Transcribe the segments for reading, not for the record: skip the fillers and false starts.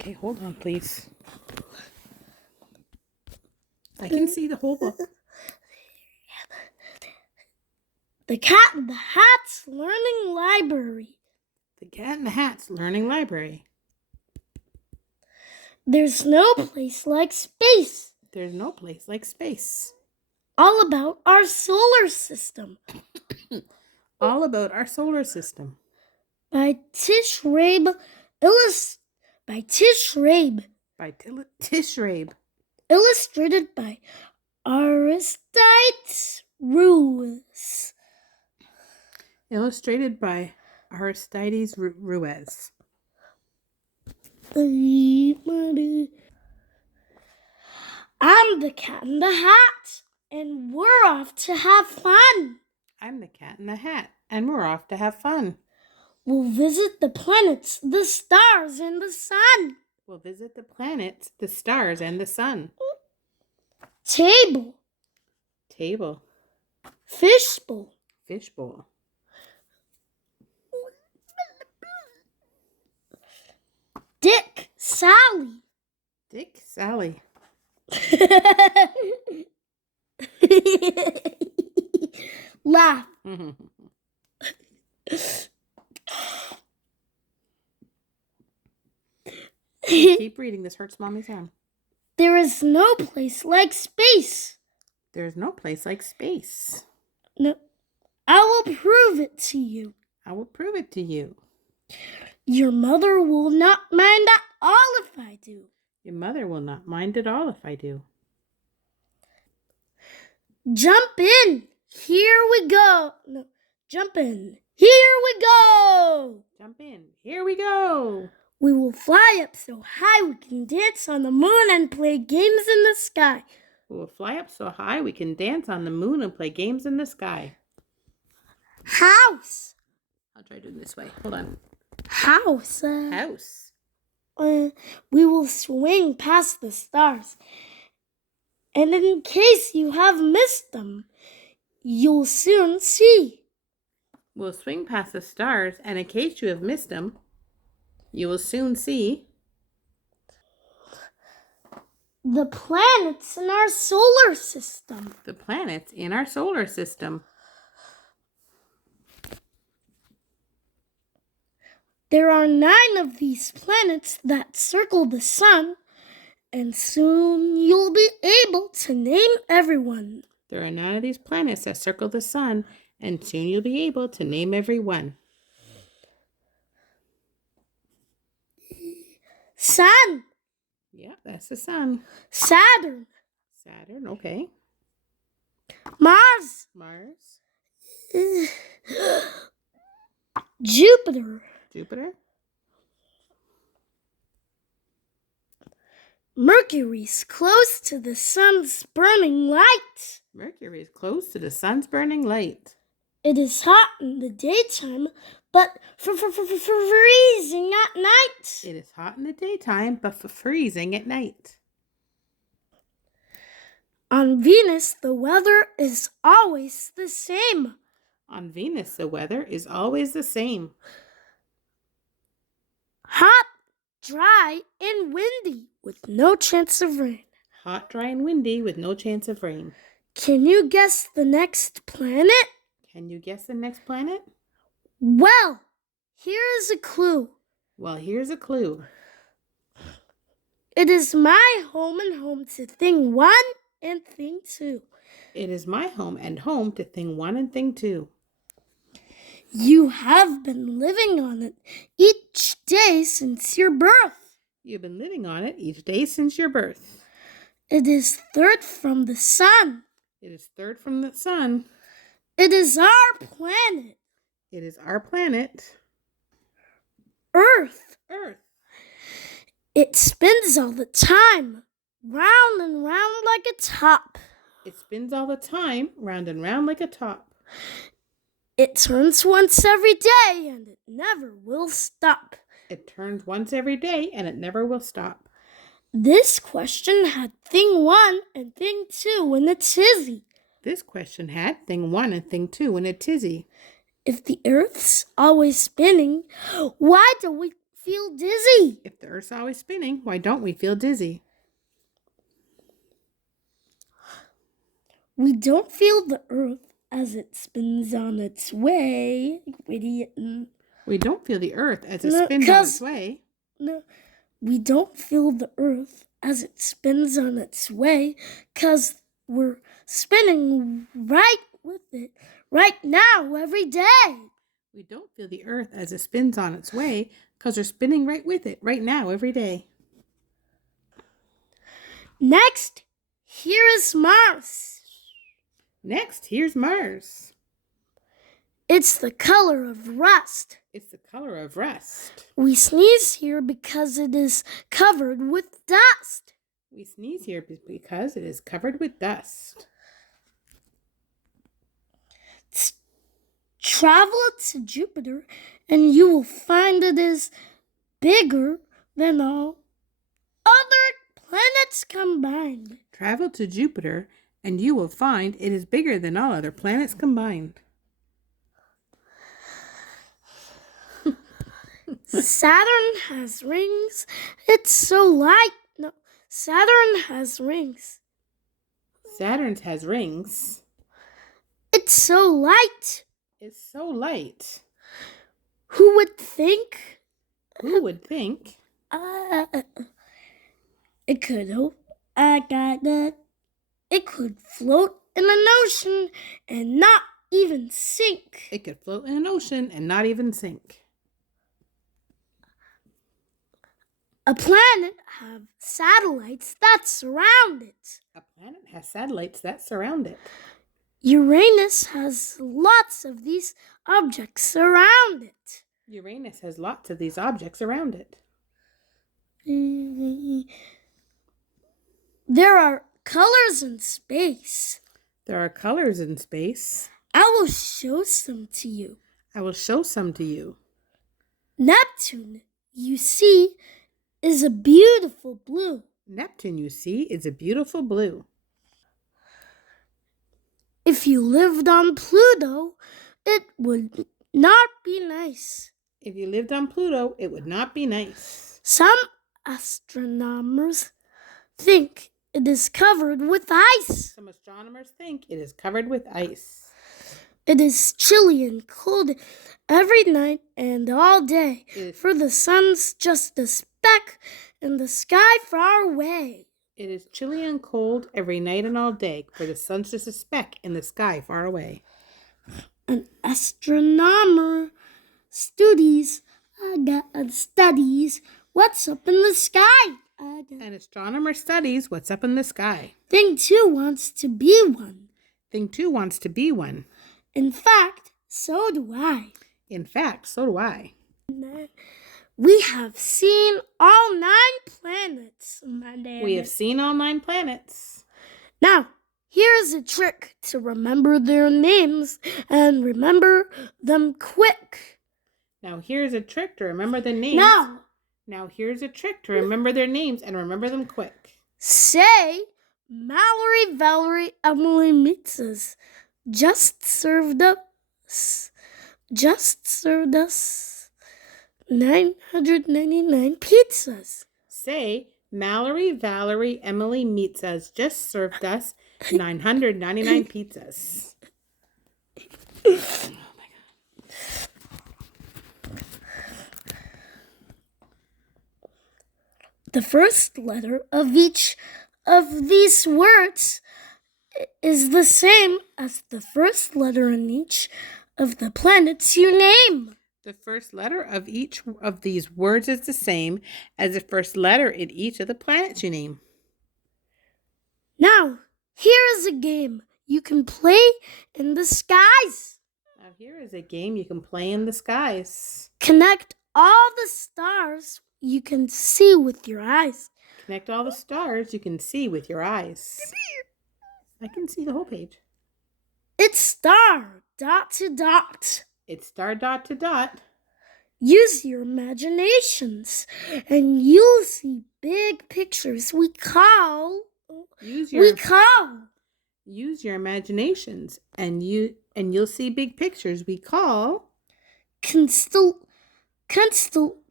Okay, hold on, please. I can see the whole book. The Cat in the Hat's Learning Library. The Cat in the Hat's Learning Library. There's no place like space. There's no place like space. All about our solar system. All about our solar system. By Tish Rabe. By Tish Rabe. By Tish Rabe. Illustrated by Aristides Ruiz. Illustrated by Aristides Ruiz. I'm the Cat in the Hat, and we're off to have fun. I'm the Cat in the Hat, and we're off to have fun. We'll visit the planets, the stars, and the sun. We'll visit the planets, the stars, and the sun. Table. Table. Fishbowl. Fishbowl. Dick. Sally. Dick. Sally. Laugh. Keep reading. This hurts Mommy's arm. There is no place like space. There's no place like space. No, I will prove it to you. I will prove it to you. Your mother will not mind at all if I do. Your mother will not mind at all if I do. Jump in. Here we go. No, jump in. Here we go. Jump in. Here we go. We will fly up so high we can dance on the moon and play games in the sky. We will fly up so high we can dance on the moon and play games in the sky. House. I'll try doing this way. Hold on. House. House. We will swing past the stars. And in case you have missed them, you'll soon see. We'll swing past the stars, and in case you have missed them, you will soon see the planets in our solar system. The planets in our solar system. There are 9 of these planets that circle the sun, and soon you'll be able to name everyone. There are 9 of these planets that circle the sun, and soon you'll be able to name every one. Sun. Yeah, that's the sun. Saturn. Saturn, okay. Mars. Mars. Jupiter. Jupiter. Mercury's close to the sun's burning light. Mercury is close to the sun's burning light. It is hot in the daytime, but freezing at night. It is hot in the daytime, but freezing at night. On Venus, the weather is always the same. On Venus, the weather is always the same. Hot, dry, and windy with no chance of rain. Hot, dry, and windy with no chance of rain. Can you guess the next planet? Can you guess the next planet? Well, here is a clue. Well, here's a clue. It is my home and home to thing 1 and thing 2. It is my home and home to thing 1 and thing 2. You have been living on it each day since your birth. You've been living on it each day since your birth. It is third from the sun. It is third from the sun. It is our planet. It is our planet. Earth. Earth. It spins all the time, round and round like a top. It spins all the time, round and round like a top. It turns once every day, and it never will stop. It turns once every day, and it never will stop. This question had thing 1 and thing 2 in a tizzy. This question had thing 1 and thing 2 in a tizzy. If the Earth's always spinning, why do we feel dizzy? If the Earth's always spinning. Why don't we feel dizzy? We don't feel the Earth as it spins on its way. Idiot. We don't feel the Earth as it No, spins on its way. No, we don't feel the Earth as it spins on its way because we're spinning right with it right now every day. We don't feel the Earth as it spins on its way because we're spinning right with it right now every day. Next, here is Mars. Next, here's Mars. It's the color of rust. It's the color of rust. We sneeze here because it is covered with dust. We sneeze here because it is covered with dust. Travel to Jupiter and you will find it is bigger than all other planets combined. Travel to Jupiter and you will find it is bigger than all other planets combined. Saturn has rings. It's so light. No, Saturn has rings. Saturn has rings. It's so light. It's so light. Who would think? Who would think? It could. It could float in an ocean and not even sink. It could float in an ocean and not even sink. A planet has satellites that surround it. A planet has satellites that surround it. Uranus has lots of these objects around it. Uranus has lots of these objects around it. There are colors in space. There are colors in space. I will show some to you. I will show some to you. Neptune, you see, is a beautiful blue. Neptune, you see, is a beautiful blue. If you lived on Pluto, it would not be nice. If you lived on Pluto, it would not be nice. Some astronomers think it is covered with ice. Some astronomers think it is covered with ice. It is chilly and cold every night and all day, for the sun's just a speck in the sky far away. It is chilly and cold every night and all day, for the sun's just a speck in the sky far away. An astronomer studies what's up in the sky. An astronomer studies what's up in the sky. Thing 2 wants to be one. Thing 2 wants to be one. In fact, so do I. In fact, so do I. We have seen all 9 planets, my dad. We have seen all 9 planets. Now, here's a trick to remember their names and remember them quick. Now, here's a trick to remember the names. Now, here's a trick to remember their names and remember them quick. Say, Mallory, Valerie, Emily, Mitzas just served us 999 pizzas. Say, Mallory, Valerie, Emily, Mitzas just served us 999 pizzas. Oh my God. The first letter of each of these words is the same as the first letter in each of the planets you name. The first letter of each of these words is the same as the first letter in each of the planets you name. Now, here is a game you can play in the skies. Now, here is a game you can play in the skies. Connect all the stars you can see with your eyes. Connect all the stars you can see with your eyes. I can see the whole page. It's star dot to dot. It's star dot to dot. Use your imaginations and you'll see big pictures Use your imaginations and you'll see big pictures we call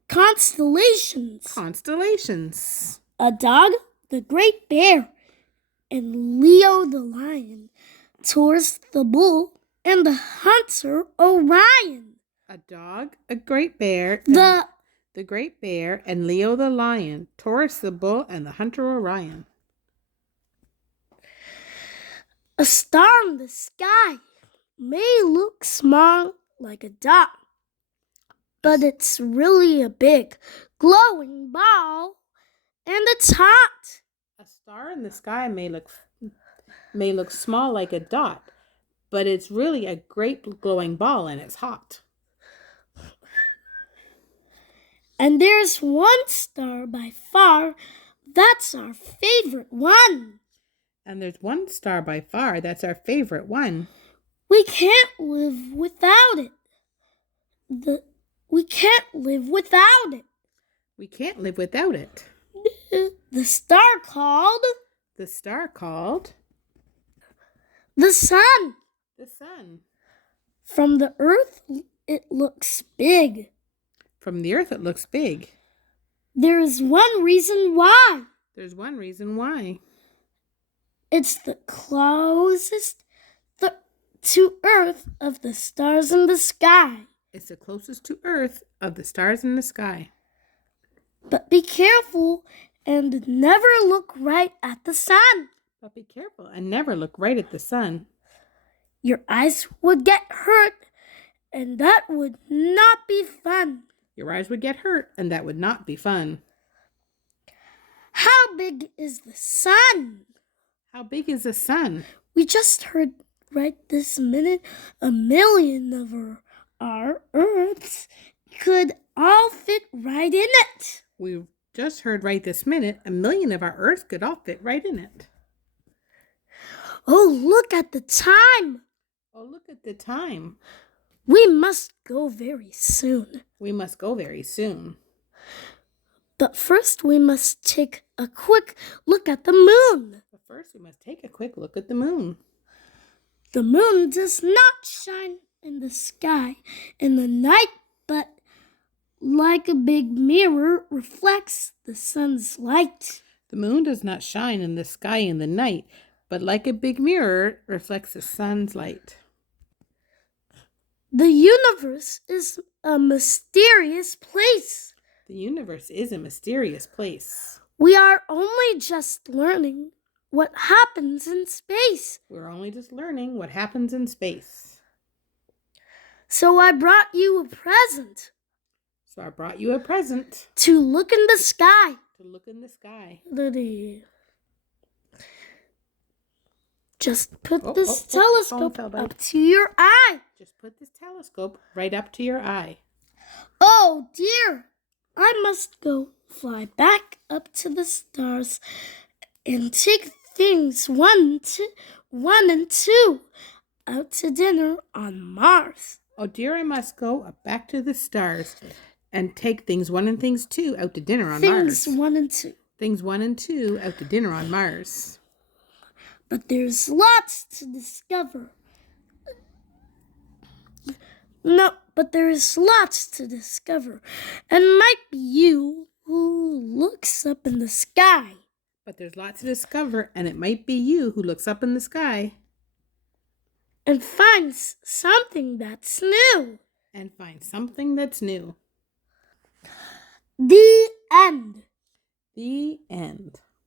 Constellations. Constellations. A dog, the great bear, and Leo the lion, Taurus the bull, and the hunter Orion. A dog, a great bear, the great bear, and Leo the lion, Taurus the bull, and the hunter Orion. A star in the sky may look small like a dot, but it's really a big, glowing ball, and it's hot. A star in the sky may look small like a dot, but it's really a great glowing ball, and it's hot. And there's one star by far that's our favorite one. And there's one star by far that's our favorite one. We can't live without it. We can't live without it. We can't live without it. The star called The star called the sun. the sun. From the earth, it looks big. From the earth, it looks big. There is one reason why. There's one reason why. It's the closest to Earth of the stars in the sky. It's the closest to Earth of the stars in the sky. But be careful and never look right at the sun. But be careful and never look right at the sun. Your eyes would get hurt, and that would not be fun. Your eyes would get hurt, and that would not be fun. How big is the sun? How big is the sun? We just heard right this minute 1,000,000 of our Earths could all fit right in it. We just heard right this minute 1,000,000 of our Earths could all fit right in it. Oh, look at the time. Oh, look at the time. We must go very soon. We must go very soon. But first we must take a quick look at the moon. But first, we must take a quick look at the moon. The moon does not shine in the sky in the night, but like a big mirror reflects the sun's light. The moon does not shine in the sky in the night, but like a big mirror reflects the sun's light. The universe is a mysterious place. The universe is a mysterious place. We are only just learning what happens in space. We're only just learning what happens in space. So I brought you a present. So I brought you a present. To look in the sky. To look in the sky. Just put this telescope up to your eye. Just put this telescope right up to your eye. Oh dear, I must go fly back up to the stars and take things one and two out to dinner on Mars. Oh dear, I must go back to the stars and take things 1 and things 2 out to dinner on Mars. Things 1 and 2. Things 1 and 2 out to dinner on Mars. But there's lots to discover. No, but there's lots to discover. And might be you who looks up in the sky. But there's lots to discover, and it might be you who looks up in the sky. And finds something that's new. And finds something that's new. The end. The end.